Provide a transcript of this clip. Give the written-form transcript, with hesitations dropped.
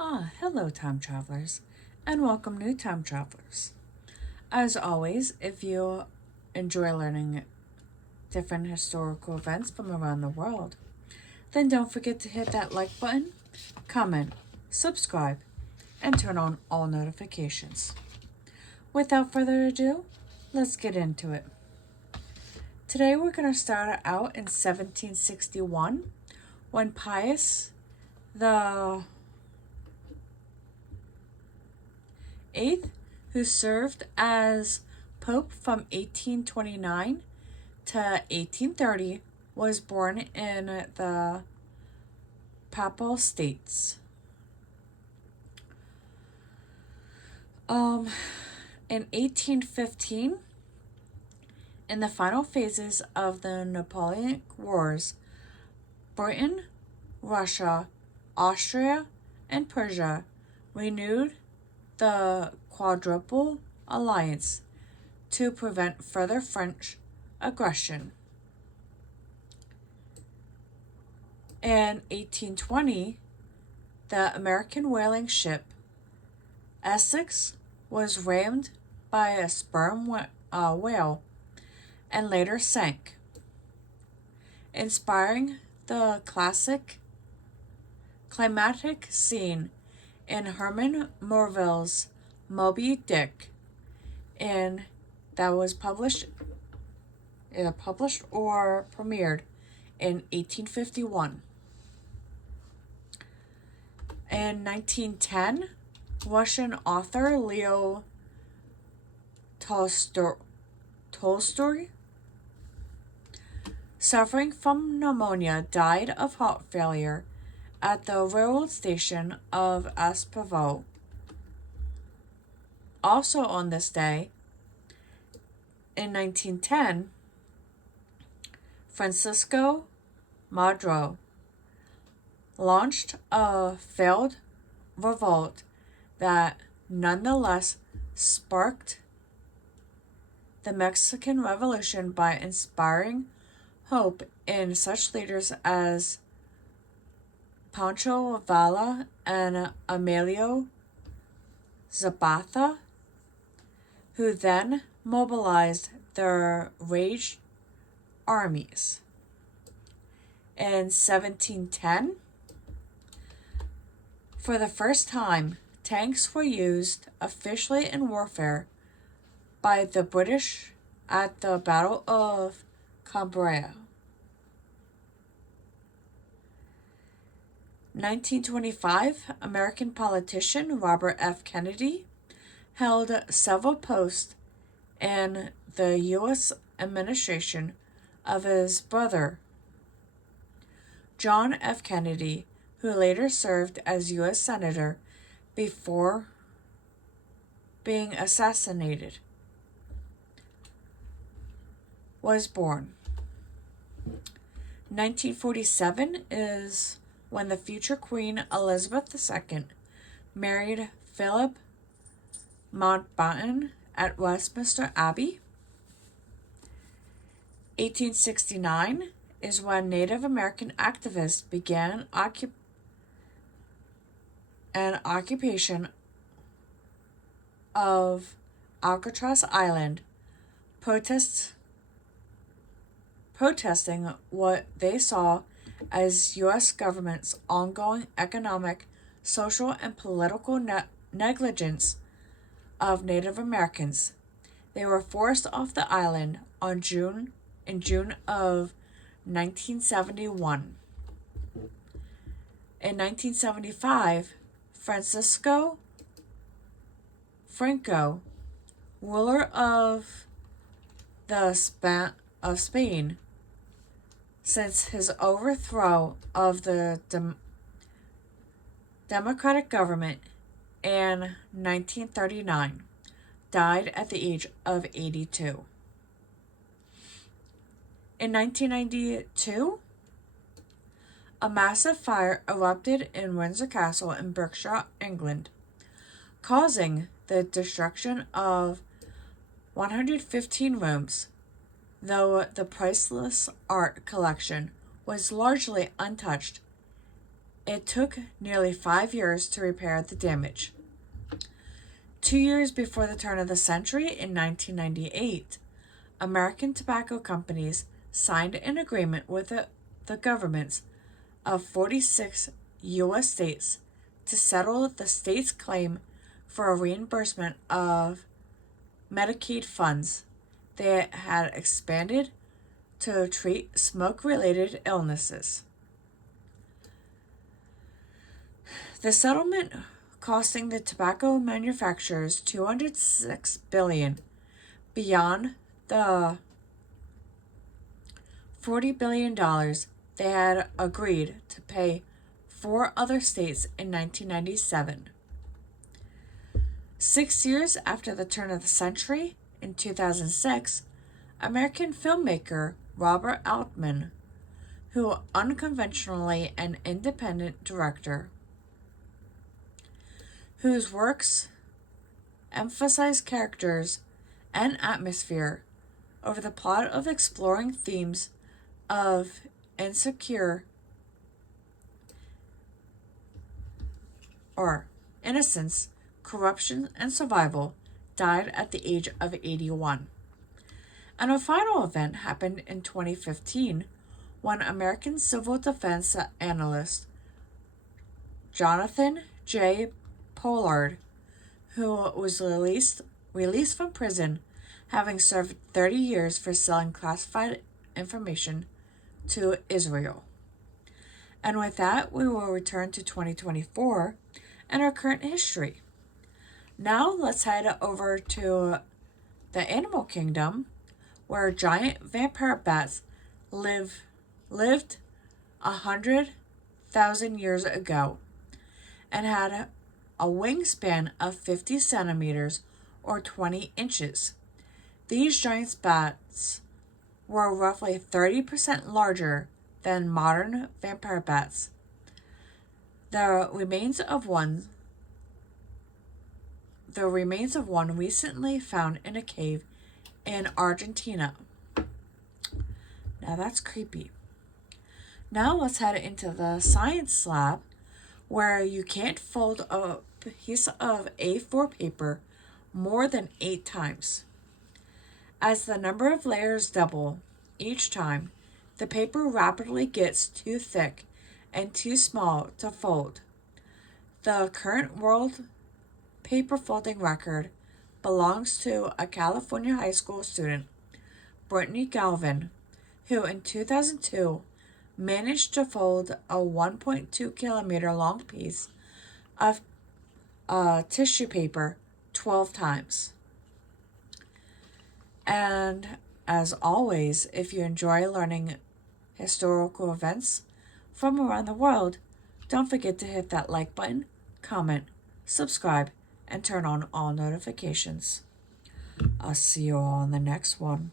Hello, time travelers, and welcome, new time travelers. As always, if you enjoy learning different historical events from around the world, then don't forget to hit that like button, comment, subscribe, and turn on all notifications. Without further ado, let's get into it. Today we're going to start out in 1761 when Pius the Eighth, who served as Pope from 1829 to 1830, was born in the Papal States. In 1815, in the final phases of the Napoleonic Wars, Britain, Russia, Austria, and Prussia renewed the Quadruple Alliance to prevent further French aggression. In 1820, the American whaling ship Essex was rammed by a sperm whale and later sank, inspiring the classic climatic scene in Herman Melville's Moby Dick, and that was published or premiered in 1851. In 1910, Russian author Leo Tolstoy, suffering from pneumonia, died of heart failure at the railroad station of Asprovo. Also on this day, in 1910, Francisco Madero launched a failed revolt that nonetheless sparked the Mexican Revolution by inspiring hope in such leaders as Pancho Villa and Emilio Zapata, who then mobilized their raged armies. In 1710, for the first time, tanks were used officially in warfare by the British at the Battle of Cambrai. 1925, American politician Robert F. Kennedy held several posts in the U.S. administration of his brother, John F. Kennedy, who later served as U.S. Senator before being assassinated, was born. 1947 is when the future Queen Elizabeth II married Philip Mountbatten at Westminster Abbey. 1869 is when Native American activists began an occupation of Alcatraz Island, protesting what they saw as U.S. government's ongoing economic, social, and political negligence of Native Americans. They were forced off the island in June of 1971. In 1975, Francisco Franco, ruler of Spain, since his overthrow of the democratic government in 1939, died at the age of 82. In 1992, a massive fire erupted in Windsor Castle in Berkshire, England, causing the destruction of 115 rooms, though the priceless art collection was largely untouched. It took nearly 5 years to repair the damage. 2 years before the turn of the century, in 1998, American tobacco companies signed an agreement with the governments of 46 U.S. states to settle the state's claim for a reimbursement of Medicaid funds they had expanded to treat smoke-related illnesses. The settlement costing the tobacco manufacturers $206 billion, beyond the $40 billion they had agreed to pay 4 other states in 1997. 6 years after the turn of the century, in 2006, American filmmaker Robert Altman, who unconventionally an independent director, whose works emphasize characters and atmosphere over the plot of exploring themes of insecure or innocence, corruption, and survival, died at the age of 81. And a final event happened in 2015 when American civil defense analyst Jonathan J. Pollard, who was released from prison having served 30 years for selling classified information to Israel. And with that, we will return to 2024 and our current history. Now let's head over to the animal kingdom, where giant vampire bats lived 100,000 years ago and had a wingspan of 50 centimeters or 20 inches. These giant bats were roughly 30% larger than modern vampire bats. The remains of one recently found in a cave in Argentina. Now that's creepy. Now let's head into the science lab, where you can't fold a piece of A4 paper more than 8 times. As the number of layers double each time, the paper rapidly gets too thick and too small to fold. The current world paper folding record belongs to a California high school student, Brittany Galvin, who in 2002 managed to fold a 1.2 kilometer long piece of tissue paper 12 times. And as always, if you enjoy learning historical events from around the world, don't forget to hit that like button, comment, subscribe, and turn on all notifications. I'll see you all on the next one.